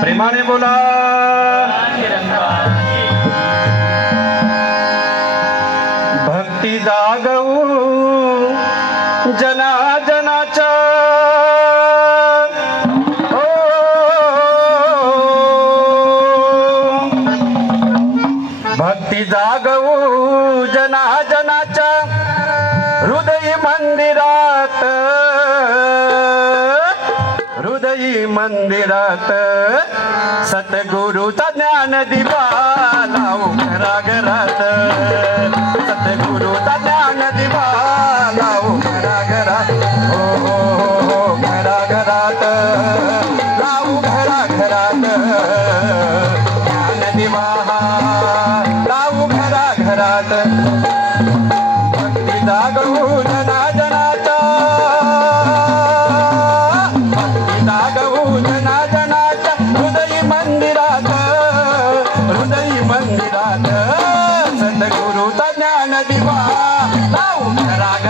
प्रेमाने बोला. भक्ती जागवू जना जनाच्या हो. जागवू जना जनाच्या हृदय मंदिरात तुझी मंदिरात सतगुरुचा ज्ञान दिवा लावू घराघरात सतगुरुचा दिवा. लावून राग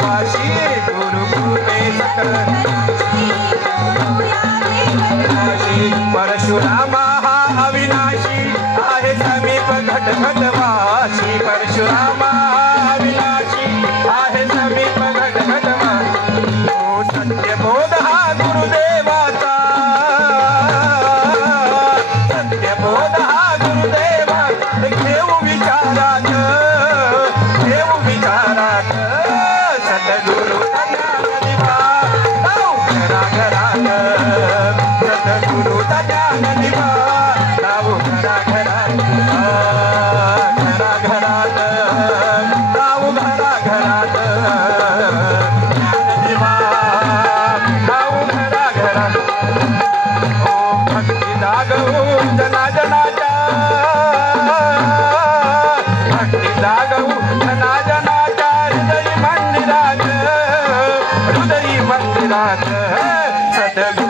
वाशी गुरुकुले परशुरामा हा अविनाशी आहे समीप घट घट वाशी. परशुरामा अविनाशी आहे समीप घट घट ओ सत्यबोध हा गुरुदेवाचा. सत्यबोध हा गुरुदेवा घेऊ विचारा सदगुरु